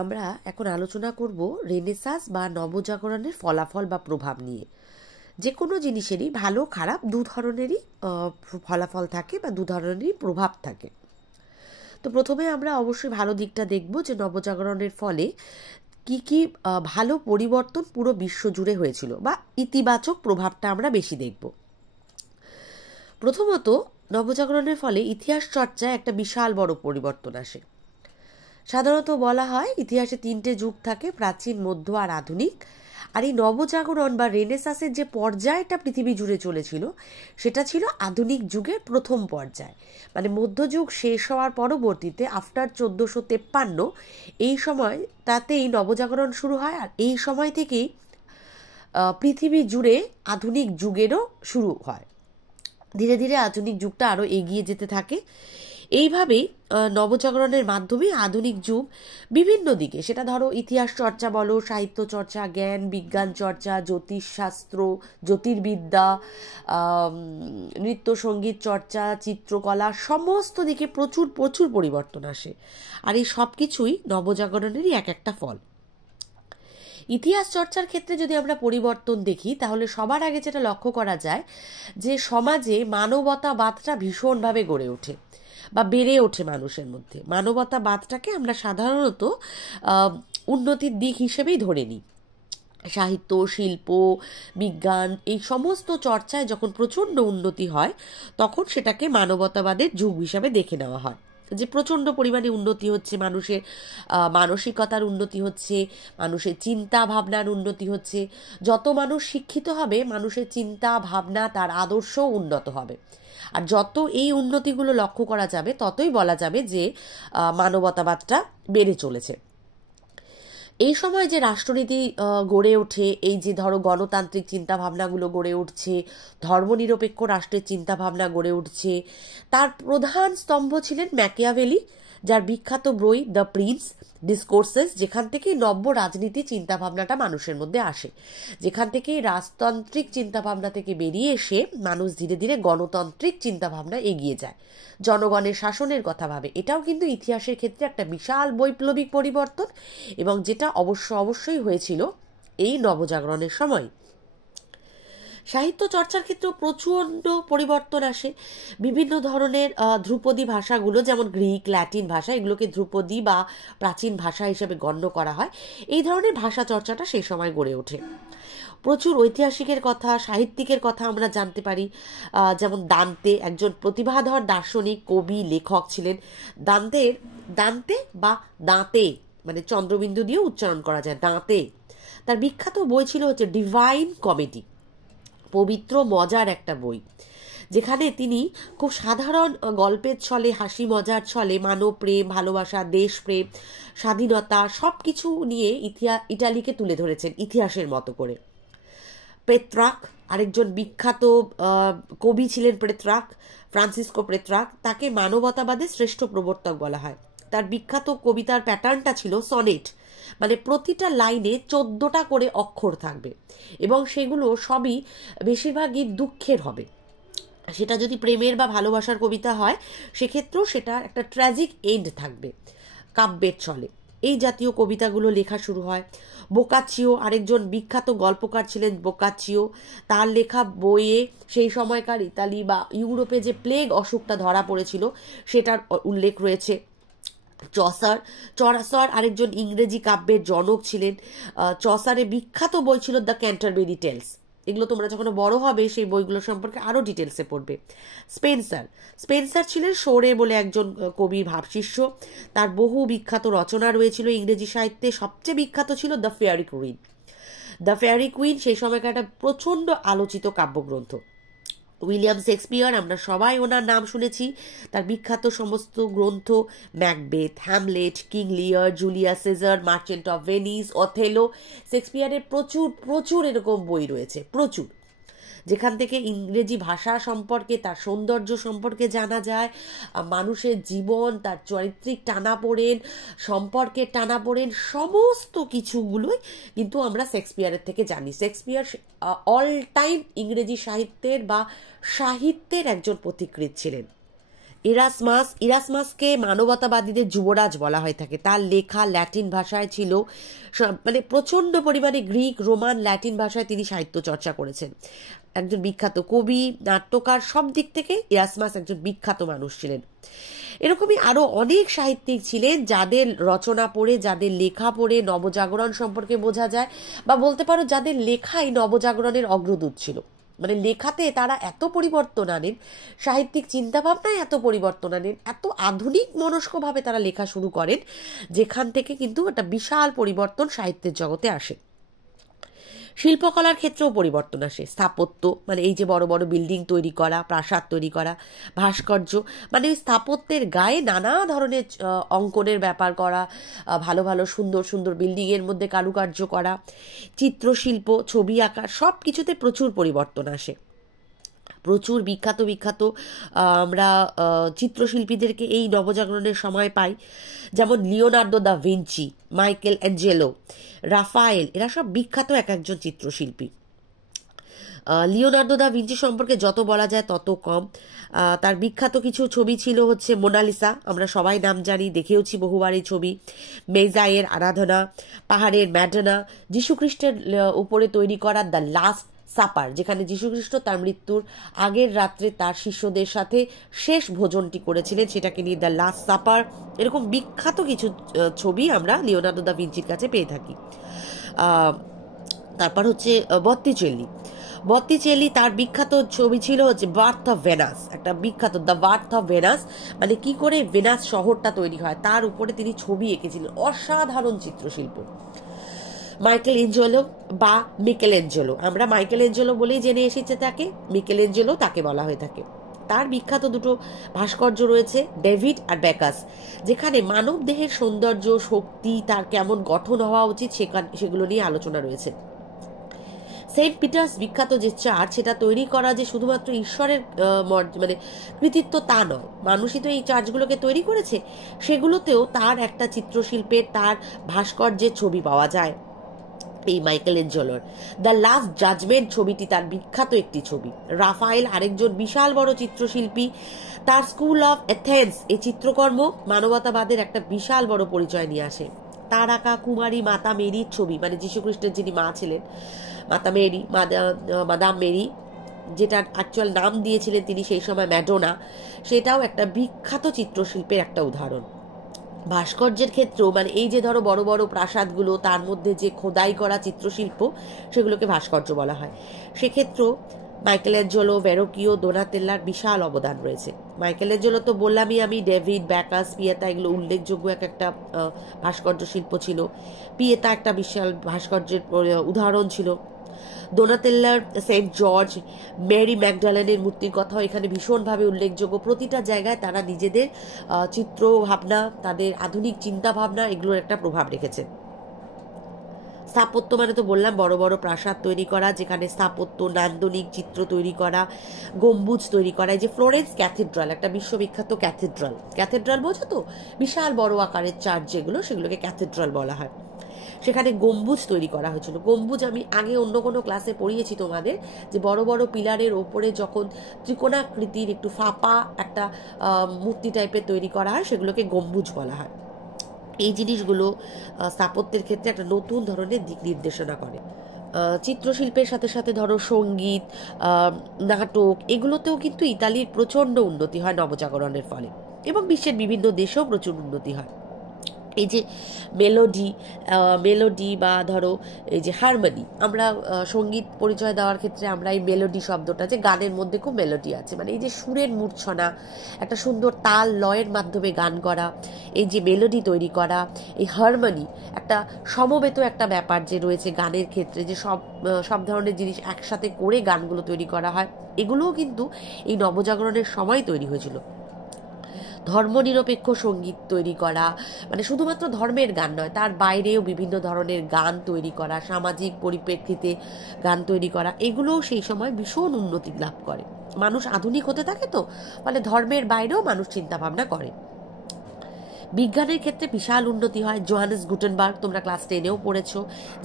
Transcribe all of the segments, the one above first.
আমরা এখন আলোচনা করব রেনেসাঁস বা নবজাগরণের ফলাফল বা প্রভাব নিয়ে। যে কোনো জিনিসেরই ভালো খারাপ দু ধরনেরই ফলাফল থাকে বা দু ধরনেরই প্রভাব থাকে। তো প্রথমে আমরা অবশ্যই ভালো দিকটা দেখব যে নবজাগরণের ফলে কি কি ভালো পরিবর্তন পুরো বিশ্ব জুড়ে হয়েছিল বা ইতিবাচক প্রভাবটা আমরা বেশি দেখব। প্রথমত, নবজাগরণের ফলে ইতিহাস চর্চায় একটা বিশাল বড় পরিবর্তন আসে। সাধারণত বলা হয় ইতিহাসে তিনটে যুগ থাকে, প্রাচীন, মধ্য আর আধুনিক। আর এই নবজাগরণ বা রেনেসাঁসের যে পর্যায়টা পৃথিবী জুড়ে চলেছিল সেটা ছিল আধুনিক যুগের প্রথম পর্যায়। মানে মধ্যযুগ শেষ হওয়ার পরবর্তীতে আফটার 1453 এই সময় তাতেই নবজাগরণ শুরু হয়। আর এই সময় থেকেই পৃথিবী জুড়ে আধুনিক যুগেরও শুরু হয়। ধীরে ধীরে আধুনিক যুগটা আরও এগিয়ে যেতে থাকে। এইভাবেই নবজাগরণের মাধ্যমে আধুনিক যুগ বিভিন্ন দিকে, সেটা ধরো ইতিহাস চর্চা বলো, সাহিত্য চর্চা, জ্ঞান বিজ্ঞান চর্চা, জ্যোতিষশাস্ত্র, জ্যোতির্বিদ্যা, নৃত্য সঙ্গীত চর্চা, চিত্রকলা, সমস্ত দিকে প্রচুর প্রচুর পরিবর্তন আসে। আর এই সব কিছুই নবজাগরণেরই এক একটা ফল। ইতিহাস চর্চার ক্ষেত্রে যদি আমরা পরিবর্তন দেখি তাহলে সবার আগে যেটা লক্ষ্য করা যায় যে সমাজে মানবতাবাদটা ভীষণভাবে গড়ে ওঠে বা বেড়ে ওঠে মানুষের মধ্যে। মানবতাবাদটাকে আমরা সাধারণত উন্নতির দিক হিসেবেই ধরে নিই। সাহিত্য, শিল্প, বিজ্ঞান এই সমস্ত চর্চায় যখন প্রচণ্ড উন্নতি হয় তখন সেটাকে মানবতাবাদের যুগ হিসাবে দেখে নেওয়া হয়। যে প্রচণ্ড পরিমাণে উন্নতি হচ্ছে, মানুষের মানসিকতার উন্নতি হচ্ছে, মানুষের চিন্তা ভাবনার উন্নতি হচ্ছে। যত মানুষ শিক্ষিত হবে মানুষের চিন্তা ভাবনা, তার আদর্শও উন্নত হবে। আর যত এই উন্নতিগুলো লক্ষ্য করা যাবে ততই বলা যাবে যে মানবতাবাদটা বেড়ে চলেছে। এই সময় যে রাষ্ট্রনীতি গড়ে ওঠে, এই যে ধরো গণতান্ত্রিক চিন্তাভাবনাগুলো গড়ে উঠছে, ধর্মনিরপেক্ষ রাষ্ট্রের চিন্তাভাবনা গড়ে উঠছে, তার প্রধান স্তম্ভ ছিলেন ম্যাকিয়াভেলি, যার বিখ্যাত বই দ্য প্রিন্স ডিসকোর্সেস, যেখান থেকে নব্য রাজনীতি চিন্তাভাবনাটা মানুষের মধ্যে আসে, যেখান থেকে রাজতান্ত্রিক চিন্তাভাবনা থেকে বেরিয়ে এসে মানুষ ধীরে ধীরে গণতান্ত্রিক চিন্তাভাবনা এগিয়ে যায়, জনগণের শাসনের কথা ভাবে। এটাও কিন্তু ইতিহাসের ক্ষেত্রে একটা বিশাল বৈপ্লবিক পরিবর্তন, এবং যেটা অবশ্যই হয়েছিল এই নবজাগরণের সময়। সাহিত্য চর্চার ক্ষেত্রেও প্রচণ্ড পরিবর্তন আসে। বিভিন্ন ধরনের ধ্রুপদী ভাষাগুলো, যেমন গ্রিক, ল্যাটিন ভাষা, এগুলোকে ধ্রুপদী বা প্রাচীন ভাষা হিসেবে গণ্য করা হয়। এই ধরনের ভাষা চর্চাটা সেই সময় গড়ে ওঠে। প্রচুর ঐতিহাসিকের কথা, সাহিত্যিকের কথা আমরা জানতে পারি। যেমন দান্তে একজন প্রতিভাধর দার্শনিক, কবি, লেখক ছিলেন। দান্তে বা দাঁতে মানে চন্দ্রবিন্দু দিয়েও উচ্চারণ করা যায়, দাঁতে। তার বিখ্যাত বই ছিল হচ্ছে ডিভাইন কমেডি, পবিত্র মজার একটা বই, যেখানে তিনি খুব সাধারণ গল্পের ছলে, হাসি মজার ছলে মানব প্রেম, ভালোবাসা, দেশপ্রেম, স্বাধীনতা সব কিছু নিয়ে ইটালিকে তুলে ধরেছেন ইতিহাসের মতো করে। পেত্রাক আরেকজন বিখ্যাত কবি ছিলেন, ফ্রান্সিসকো পেত্রাক। তাকে মানবতাবাদের শ্রেষ্ঠ প্রবর্তক বলা হয়। তার বিখ্যাত কবিতার প্যাটার্নটা ছিল সনেট, মানে প্রতিটা লাইনে 14টা করে অক্ষর থাকবে এবং সেগুলো সবই বেশিরভাগই দুঃখের হবে। সেটা যদি প্রেমের বা ভালোবাসার কবিতা হয় সেক্ষেত্রেও সেটা একটা ট্র্যাজিক এন্ড থাকবে, কাব্যের ছলে। এই জাতীয় কবিতাগুলো লেখা শুরু হয়। বোকাচিও আরেকজন বিখ্যাত গল্পকার ছিলেন, বোকাচিও। তার লেখা বইয়ে সেই সময়কার ইতালি বা ইউরোপে যে প্লেগ অসুখটা ধরা পড়েছিল সেটার উল্লেখ রয়েছে। চসার আরেকজন ইংরেজি কাব্যের জনক ছিলেন। চসারের বিখ্যাত বই ছিল দ্য ক্যান্টারবেরি টেলস। এগুলো তোমরা যখন বড় হবে সেই বইগুলো সম্পর্কে আরো ডিটেলসে পড়বে। স্পেন্সার ছিলেন শোরে বলে একজন কবির ভাবশিষ্য। তার বহু বিখ্যাত রচনা রয়েছিল ইংরেজি সাহিত্যে। সবচেয়ে বিখ্যাত ছিল দ্য ফেয়ারি কুইন সেই সময়কার একটা প্রচন্ড আলোচিত কাব্যগ্রন্থ। উইলিয়াম শেক্সপিয়ার, আমরা সবাই ওনার নাম শুনেছি। তার বিখ্যাত সমস্ত গ্রন্থ Macbeth, Hamlet, King Lear, Julius Caesar, Merchant of Venice, Othello. শেক্সপিয়ারের প্রচুর এরকম বই রয়েছে, প্রচুর, যেখান থেকে ইংরেজি ভাষা সম্পর্কে, তার সৌন্দর্য সম্পর্কে জানা যায়, মানুষের জীবন, তার চারিত্রিক টানাপোড়েন, সম্পর্কের টানাপোড়েন, সমস্ত কিছুগুলোই কিন্তু আমরা শেক্সপিয়ারের থেকে জানি। শেক্সপিয়ার অল টাইম ইংরেজি সাহিত্যের একজন পথিকৃৎ ছিলেন। ইরাসমাসকে মানবতাবাদীদের যুবরাজ বলা হয়ে থাকে। তার লেখা ল্যাটিন ভাষায় ছিল, মানে প্রচণ্ড পরিমাণে গ্রিক, রোমান, ল্যাটিন ভাষায় তিনি সাহিত্য চর্চা করেছেন। একজন বিখ্যাত কবি, নাট্যকার, সব দিক থেকে ইরাসমাস একজন বিখ্যাত মানুষ ছিলেন। এরকমই আরো অনেক সাহিত্যিক ছিলেন যাদের রচনা পড়ে, যাদের লেখা পড়ে নবজাগরণ সম্পর্কে বোঝা যায়, বা বলতে পারো যাদের লেখাই নবজাগরণের অগ্রদূত ছিল। মানে লেখাতে তারা এত পরিবর্তন আনেন, সাহিত্যিক চিন্তাভাবনায় এত পরিবর্তন আনেন, এত আধুনিক মনস্কভাবে তারা লেখা শুরু করেন, যেখান থেকে কিন্তু একটা বিশাল পরিবর্তন সাহিত্যের জগতে আসে। শিল্পকলার ক্ষেত্রেও পরিবর্তন আসে। স্থাপত্য, মানে এই যে বড় বড় বিল্ডিং তৈরি করা, প্রাসাদ তৈরি করা, ভাস্কর্য, মানে ওই স্থাপত্যের গায়ে নানা ধরনের অঙ্কনের ব্যাপার করা, ভালো ভালো সুন্দর সুন্দর বিল্ডিংয়ের মধ্যে কারুকার্য করা, চিত্রশিল্প, ছবি আঁকা, সব কিছুতে প্রচুর পরিবর্তন আসে। প্রচুর বিখ্যাত বিখ্যাত আমরা চিত্রশিল্পীদেরকে এই নবজাগরণের সময় পাই, যেমন Leonardo da Vinci, Michelangelo, Raphael, এরা সব বিখ্যাত এক একজন চিত্রশিল্পী। লিওনার্দো দা ভিঞ্চি সম্পর্কে যত বলা যায় তত কম। তার বিখ্যাত কিছু ছবি ছিল হচ্ছে মোনালিসা, আমরা সবাই নাম জানি, দেখেওছি বহুবার এই ছবি, মেজাইয়ের আরাধনা, পাহাড়ের ম্যাডোনা, যীশুখ্রিস্টের উপরে তৈরি করা দ্য লাস্ট সাপার, যেখানে যীশুখ্রিস্ট তার মৃত্যুর আগের রাত্রে তার শিষ্যদের সাথে শেষ ভোজনটি করেছিলেন, সেটাকে নিয়ে দ্য লাস্ট সাপার। এরকম বিখ্যাত কিছু ছবি আমরা লিওনার্দো দা ভিঞ্চির কাছে পেয়ে থাকি। তারপর হচ্ছে বত্তিচেল্লি, তার বিখ্যাত ছবি ছিল হচ্ছে বার্থ অফ ভেনাস, একটা বিখ্যাত দ্য বার্থ অফ ভেনাস, মানে কি করে ভেনাস শহরটা তৈরি হয় তার উপরে তিনি ছবি এঁকেছিলেন। অসাধারণ চিত্রশিল্প। মাইকেল এঞ্জেলো বা মিকেল এঞ্জেলো, আমরা মাইকেল এঞ্জেলো বলেই জেনে এসেছে তাকে, মিকেল এঞ্জেলো তাকে বলা হয়ে থাকে। তার বিখ্যাত দুটো ভাস্কর্য রয়েছে, ডেভিড আর ব্যাকাস, যেখানে মানব দেহের সৌন্দর্য, শক্তি, তার কেমন গঠন হওয়া উচিত সেগুলো নিয়ে আলোচনা রয়েছে। সেন্ট পিটার্স বিখ্যাত যে চার্চ, সেটা তৈরি করা যে শুধুমাত্র ঈশ্বরের মানে কৃতিত্ব তা নয়, মানুষই তো এই চার্চগুলোকে তৈরি করেছে, সেগুলোতেও তার একটা চিত্রশিল্পের, তার ভাস্কর্যের ছবি পাওয়া যায়। এই মাইকেল এঞ্জেলোর দ্য লাস্ট জাজমেন্ট ছবিটি তার বিখ্যাত একটি ছবি। রাফায়েল আরেকজন বিশাল বড় চিত্রশিল্পী, তার স্কুল অফ এথেন্স এই চিত্রকর্ম মানবতাবাদের একটা বিশাল বড় পরিচয় নিয়ে আসে। তার আঁকা কুমারী মাতা মেরির ছবি, মানে যীশুখ্রিস্টের যিনি মা ছিলেন, মাতা মেরি, মাদাম মেরি, যেটার অ্যাকচুয়াল নাম দিয়েছিলেন তিনি সেই সময় ম্যাডোনা, সেটাও একটা বিখ্যাত চিত্রশিল্পের একটা উদাহরণ। ভাস্কর্যের ক্ষেত্রেও, মানে এই যে ধরো বড় বড় প্রাসাদগুলো, তার মধ্যে যে খোদাই করা চিত্রশিল্প, সেগুলোকে ভাস্কর্য বলা হয়। সেক্ষেত্রেও মাইকেল অ্যাঞ্জেলো, ভেরোকিও, দোনাতেল্লার বিশাল অবদান রয়েছে। মাইকেল অ্যাঞ্জেলো তো বললামই আমি, ডেভিড, ব্যাকাস, পিয়েতা, এগুলো উল্লেখযোগ্য এক একটা ভাস্কর্য শিল্প ছিল। পিয়েতা একটা বিশাল ভাস্কর্যের উদাহরণ ছিল। দোনাতেল্লার সেন্ট জর্জ, মেরি ম্যাকডালেনের মূর্তির কথাও এখানে ভীষণভাবে উল্লেখযোগ্য। প্রতিটা জায়গায় তারা নিজেদের চিত্র ভাবনা, তাদের আধুনিক চিন্তা ভাবনা, এগুলোর একটা প্রভাব রেখেছে। স্থাপত্য মানে তো বললাম বড় বড় প্রাসাদ তৈরি করা, যেখানে স্থাপত্য, নান্দনিক চিত্র তৈরি করা, গম্বুজ তৈরি করা। এই যে ফ্লোরেন্স ক্যাথেড্রাল, একটা বিশ্ববিখ্যাত ক্যাথেড্রাল বোঝো তো, বিশাল বড় আকারের চার্চ যেগুলো, সেগুলোকে ক্যাথেড্রাল বলা হয়। সেখানে গম্বুজ তৈরি করা হয়েছিল। গম্বুজ আমি আগে অন্য কোনো ক্লাসে পড়িয়েছি তোমাদের, যে বড় বড় পিলারের ওপরে যখন ত্রিকোণাকৃতির একটু ফাঁপা একটা মূর্তি টাইপের তৈরি করা হয়, সেগুলোকে গম্বুজ বলা হয়। এই জিনিসগুলো স্থাপত্যের ক্ষেত্রে একটা নতুন ধরনের দিক নির্দেশনা করে। চিত্রশিল্পের সাথে সাথে ধরো সঙ্গীত, নাটক, এগুলোতেও কিন্তু ইতালির প্রচণ্ড উন্নতি হয় নবজাগরণের ফলে, এবং বিশ্বের বিভিন্ন দেশেও প্রচুর উন্নতি হয়। এই যে মেলোডি বা ধরো এই যে হারমোনি, আমরা সঙ্গীত পরিচয় দেওয়ার ক্ষেত্রে আমরা এই মেলোডি শব্দটা, যে গানের মধ্যে খুব মেলোডি আছে, মানে এই যে সুরের মূর্ছনা, একটা সুন্দর তাল লয়ের মাধ্যমে গান করা, এই যে মেলোডি তৈরি করা, এই হারমোনি একটা সমবেত একটা ব্যাপার যে রয়েছে গানের ক্ষেত্রে, যে সব ধরনের জিনিস একসাথে করে গানগুলো তৈরি করা হয়, এগুলোও কিন্তু এই নবজাগরণের সময় তৈরি হয়েছিল। ধর্মনিরপেক্ষ সঙ্গীত তৈরি করা, মানে শুধুমাত্র ধর্মের গান নয়, তার বাইরেও বিভিন্ন ধরনের গান তৈরি করা, সামাজিক পরিপ্রেক্ষিতে গান তৈরি করা, এগুলোও সেই সময় ভীষণ উন্নতি লাভ করে। মানুষ আধুনিক হতে থাকে তো, ফলে ধর্মের বাইরেও মানুষ চিন্তা ভাবনা করে। বিজ্ঞানের ক্ষেত্রে বিশাল উন্নতি হয়। জোহানেস গুটেনবার্গ, তোমরা ক্লাস 10-এও পড়েছ,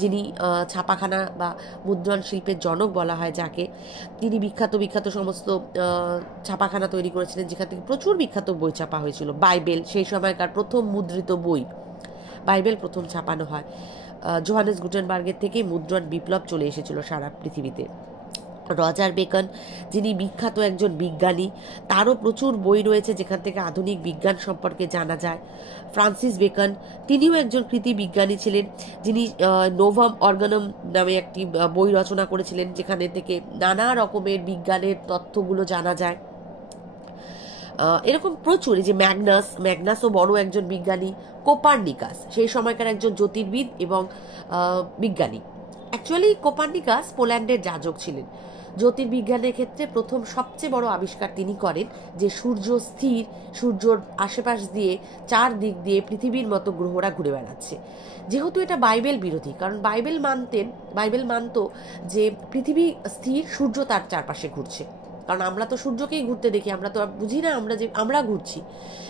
যিনি ছাপাখানা বা মুদ্রণ শিল্পের জনক বলা হয় যাকে, তিনি বিখ্যাত বিখ্যাত সমস্ত ছাপাখানা তৈরি করেছিলেন, যেখান থেকে প্রচুর বিখ্যাত বই ছাপা হয়েছিল। বাইবেল, সেই সময়কার প্রথম মুদ্রিত বই বাইবেল প্রথম ছাপানো হয়। জোহানেস গুটেনবার্গের থেকেই মুদ্রণ বিপ্লব চলে এসেছিল সারা পৃথিবীতে। রজার বেকন, যিনি বিখ্যাত একজন বিজ্ঞানী, তারও প্রচুর বই রয়েছে যেখান থেকে আধুনিক বিজ্ঞান সম্পর্কে জানা যায়। ফ্রান্সিস বেকন, তিনিও একজন কৃতি বিজ্ঞানী ছিলেন, যিনি নোভাম অর্গানম নামে একটি বই রচনা করেছিলেন, যেখানে থেকে নানা রকমের বিজ্ঞানের তথ্যগুলো জানা যায়। এরকম প্রচুর, এই যে ম্যাগনাসও বড় একজন বিজ্ঞানী। কোপার্নিকাস, সেই সময়কার একজন জ্যোতির্বিদ এবং বিজ্ঞানী। অ্যাকচুয়ালি কোপার্নিকাস পোল্যান্ডের যাজক ছিলেন। জ্যোতির্বিজ্ঞানের ক্ষেত্রে প্রথম সবচেয়ে বড় আবিষ্কার তিনি করেন যে সূর্য স্থির, সূর্যর আশেপাশ দিয়ে চারদিক দিয়ে পৃথিবীর মতো গ্রহরা ঘুরে বেড়াচ্ছে। যেহেতু এটা বাইবেল বিরোধী, কারণ বাইবেল মানত যে পৃথিবী স্থির, সূর্য তার চারপাশে ঘুরছে। কারণ আমরা তো সূর্যকেই ঘুরতে দেখি, আমরা তো বুঝি না আমরা ঘুরছি।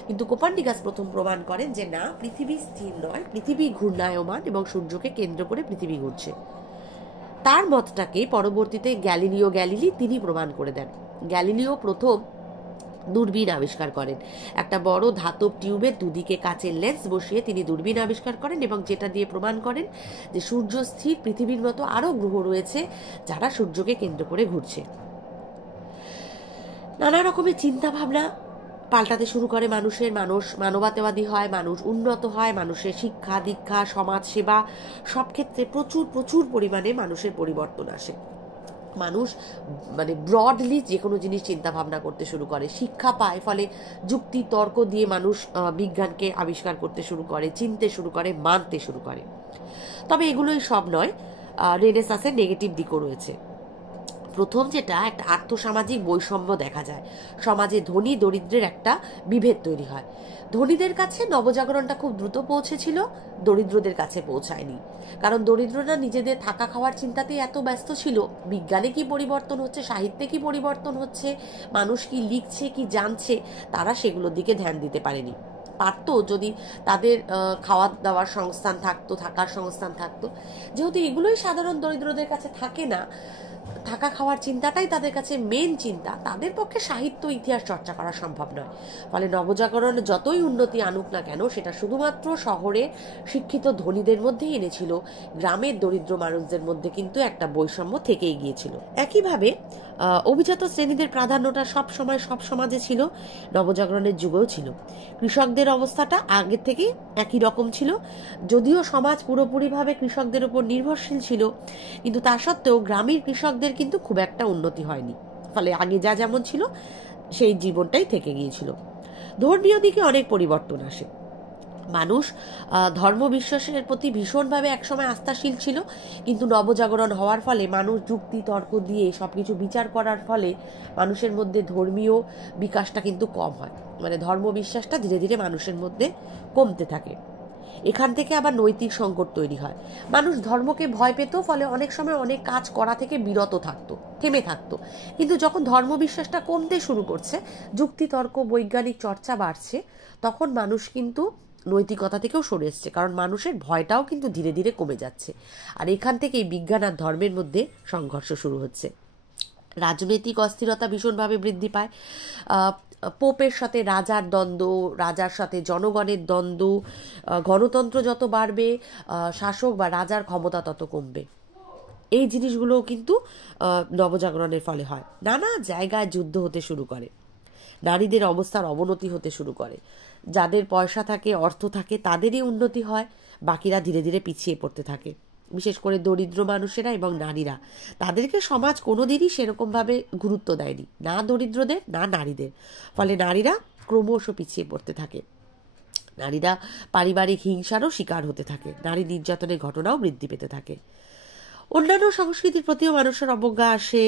কিন্তু কোপার্নিকাস প্রথম প্রমাণ করেন যে না, পৃথিবী স্থির নয়, পৃথিবী ঘূর্ণায়মান এবং সূর্যকে কেন্দ্র করে পৃথিবী ঘুরছে। তার মতটাকে পরবর্তীতে গ্যালিলিও গ্যালিলি তিনি প্রমাণ করে দেন। গ্যালিলিও প্রথম দূরবীন আবিষ্কার করেন। একটা বড় ধাতব টিউবের দুদিকে কাচের লেন্স বসিয়ে তিনি দূরবীন আবিষ্কার করেন এবং যেটা দিয়ে প্রমাণ করেন যে সূর্য স্থির, পৃথিবীর মতো আরও গ্রহ রয়েছে যারা সূর্যকে কেন্দ্র করে ঘুরছে। নানা রকমের চিন্তা ভাবনা পাল্টাতে শুরু করে মানুষ মানবতাবাদী হয়, মানুষ উন্নত হয়, মানুষের শিক্ষা দীক্ষা সমাজ সেবা সব ক্ষেত্রে প্রচুর প্রচুর পরিমাণে মানুষের পরিবর্তন আসে। মানুষ ব্রডলি যে কোনো জিনিস চিন্তা ভাবনা করতে শুরু করে, শিক্ষা পায়, ফলে যুক্তি তর্ক দিয়ে মানুষ বিজ্ঞানকে আবিষ্কার করতে শুরু করে, চিনতে শুরু করে, মানতে শুরু করে। তবে এগুলোই সব নয়, রেনেসাঁসের নেগেটিভ দিকও রয়েছে। প্রথম যেটা, একটা আর্থসামাজিক বৈষম্য দেখা যায়। সমাজে ধনী দরিদ্রের একটা বিভেদ তৈরি হয়। ধনীদের কাছে নবজাগরণটা খুব দ্রুত পৌঁছেছিল, দরিদ্রদের কাছে পৌঁছায়নি। কারণ দরিদ্ররা নিজেদের থাকা খাওয়ার চিন্তাতেই এত ব্যস্ত ছিল, বিজ্ঞানে কি পরিবর্তন হচ্ছে, সাহিত্যে কি পরিবর্তন হচ্ছে, মানুষ কি লিখছে কি জানছে, তারা সেগুলোর দিকে ধ্যান দিতে পারেনি। পারতো যদি তাদের খাওয়া দাওয়ার সংস্থান থাকতো, থাকার সংস্থান থাকতো। যেহেতু এগুলোই সাধারণ দরিদ্রদের কাছে থাকে না, থাকা খাওয়ার চিন্তাটাই তাদের কাছে মেন চিন্তা, তাদের পক্ষে সাহিত্য ইতিহাস চর্চা করা সম্ভব নয়। ফলে নবজাগরণ যতই উন্নতি আনুক না কেন, সেটা শুধুমাত্র শহরে শিক্ষিত ধনীদের মধ্যেই এনেছিল, গ্রামের দরিদ্র মানুষদের মধ্যে কিন্তু একটা বৈষম্য থেকেই গিয়েছিল। একইভাবে অভিজাত শ্রেণীদের প্রাধান্যটা সব সময় সব সমাজে ছিল, নবজাগরণের যুগেও ছিল। কৃষকদের অবস্থাটা আগের থেকে একই রকম ছিল, যদিও সমাজ পুরোপুরিভাবে কৃষকদের উপর নির্ভরশীল ছিল, কিন্তু তা সত্ত্বেও গ্রামের কৃষকদের কিন্তু খুব একটা উন্নতি হয়নি। ফলে আগে যা যেমন ছিল সেই জীবনটাই থেকে গিয়েছিল। ধর্মীয় দিকে অনেক পরিবর্তন আসে। মানুষ ধর্ম বিশ্বাসের প্রতি ভীষণভাবে একসময় আস্থাশীল ছিল, কিন্তু নবজাগরণ হওয়ার ফলে মানুষ যুক্তি তর্ক দিয়ে সবকিছু বিচার করার ফলে মানুষের মধ্যে ধর্মীয় বিকাশটা কিন্তু কম হয়, ধর্ম বিশ্বাসটা ধীরে ধীরে মানুষের মধ্যে কমতে থাকে। এখান থেকে আবার নৈতিক সংকট তৈরি হয়। মানুষ ধর্মকে ভয় পেত, ফলে অনেক সময় অনেক কাজ করা থেকে বিরত থাকতো, থেমে থাকতো। কিন্তু যখন ধর্মবিশ্বাসটা কমতে শুরু করছে, যুক্তি তর্ক বৈজ্ঞানিক চর্চা বাড়ছে, তখন মানুষ কিন্তু নৈতিকতা থেকেও সরে এসছে, কারণ মানুষের ভয়টাও কিন্তু ধীরে ধীরে কমে যাচ্ছে। আর এখান থেকেই বিজ্ঞান আর ধর্মের মধ্যে সংঘর্ষ শুরু হচ্ছে। রাজনৈতিক অস্থিরতা ভীষণভাবে বৃদ্ধি পায়। পোপের সাথে রাজার দ্বন্দ্ব, রাজার সাথে জনগণের দ্বন্দ্ব, গণতন্ত্র যত বাড়বে, শাসক বা রাজার ক্ষমতা তত কমবে। এই জিনিসগুলোও কিন্তু নবজাগরণের ফলে হয়। নানা জায়গায় যুদ্ধ হতে শুরু করে, নারীদের অবস্থার অবনতি হতে শুরু করে। যাদের পয়সা থাকে, অর্থ থাকে, তাদেরই উন্নতি হয়, বাকিরা ধীরে ধীরে পিছিয়ে পড়তে থাকে। বিশেষ করে দরিদ্র মানুষেরা এবং নারীরা, তাদেরকে সমাজ কোনোদিনই সেরকমভাবে গুরুত্ব দেয়নি, না দরিদ্রদের না নারীদের। ফলে নারীরা ক্রমশ পিছিয়ে পড়তে থাকে, নারীরা পারিবারিক হিংসারও শিকার হতে থাকে, নারী নির্যাতনের ঘটনাও বৃদ্ধি পেতে থাকে। অন্যান্য সংস্কৃতির প্রতিও মানুষের অবজ্ঞা আসে,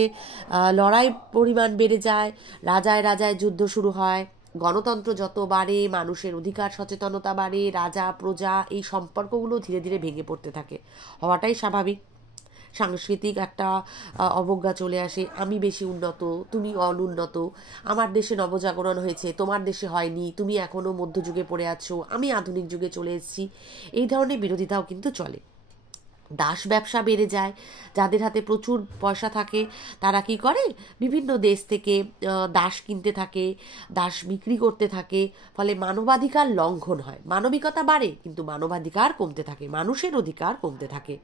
লড়াই পরিমাণ বেড়ে যায়, রাজায় রাজায় যুদ্ধ শুরু হয়, গণতন্ত্র যত বাড়ে, মানুষের অধিকার সচেতনতা বাড়ে, রাজা প্রজা এই সম্পর্কগুলো ধীরে ধীরে ভেঙে পড়তে থাকে, হওয়াটাই স্বাভাবিক। সাংস্কৃতিক একটা অবজ্ঞা চলে আসে, আমি বেশি উন্নত, তুমি অনুন্নত, আমার দেশে নবজাগরণ হয়েছে, তোমার দেশে হয়নি, তুমি এখনও মধ্যযুগে পড়ে আছো, আমি আধুনিক যুগে চলে এসেছি। এই ধরনের বিরোধিতাও কিন্তু চলে। দাস ব্যবসা বেড়ে যায়, যাদের হাতে প্রচুর পয়সা থাকে তারা কি করে, বিভিন্ন দেশ থেকে দাস কিনতে থাকে, দাস বিক্রি করতে থাকে, ফলে মানবাধিকার লঙ্ঘন হয়, মানবিকতা বাড়ে কিন্তু মানবাধিকার কমতে থাকে, মানুষের অধিকার কমতে থাকে।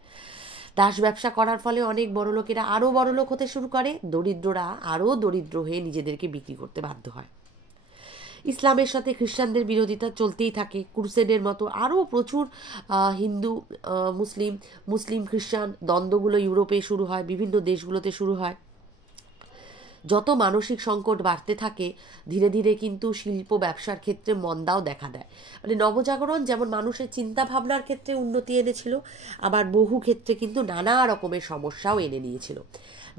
দাস ব্যবসা করার ফলে অনেক বড়লোকেরা আরও বড়লোক হতে শুরু করে, দরিদ্ররা আরও দরিদ্র হয়ে নিজেদেরকে বিক্রি করতে বাধ্য হয়। ইসলামের সাথে খ্রিস্টানদের বিরোধিতা চলতেই থাকে, ক্রুসেডের মতো আরও প্রচুর হিন্দু মুসলিম, মুসলিম খ্রিস্টান দ্বন্দ্বগুলো ইউরোপে শুরু হয়, বিভিন্ন দেশগুলোতে শুরু হয়। যত মানসিক সংকট বাড়তে থাকে ধীরে ধীরে কিন্তু শিল্প ব্যবসার ক্ষেত্রে মন্দাও দেখা দেয়। মানে নবজাগরণ যেমন মানুষের চিন্তা ভাবনার ক্ষেত্রে উন্নতি এনেছিল, আবার বহু ক্ষেত্রে কিন্তু নানা রকমের সমস্যাও এনে নিয়েছিল,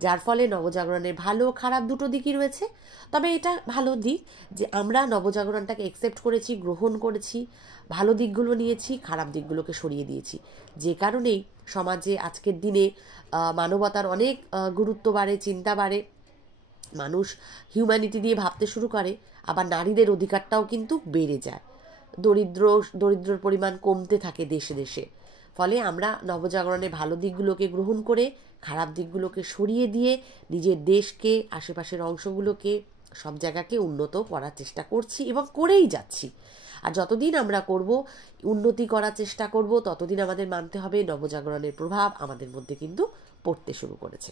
যার ফলে নবজাগরণের ভালো খারাপ দুটো দিকই রয়েছে। তবে এটা ভালো দিক যে আমরা নবজাগরণটাকে অ্যাকসেপ্ট করেছি, গ্রহণ করেছি, ভালো দিকগুলো নিয়েছি, খারাপ দিকগুলোকে সরিয়ে দিয়েছি, যে কারণেই সমাজে আজকের দিনে মানবতার অনেক গুরুত্ব বাড়ে, চিন্তা বাড়ে, মানুষ হিউম্যানিটি দিয়ে ভাবতে শুরু করে, আবার নারীদের অধিকারটাও কিন্তু বেড়ে যায়, দরিদ্রর পরিমাণ কমতে থাকে দেশে দেশে। ফলে আমরা নবজাগরণের ভালো দিকগুলোকে গ্রহণ করে খারাপ দিকগুলোকে সরিয়ে দিয়ে নিজের দেশকে, আশেপাশের অংশগুলোকে, সব জায়গাকে উন্নত করার চেষ্টা করছি এবং করেই যাচ্ছি। আর যতদিন আমরা করব, উন্নতি করার চেষ্টা করব, ততদিন আমাদের মানতে হবে নবজাগরণের প্রভাব আমাদের মধ্যে কিন্তু পড়তে শুরু করেছে।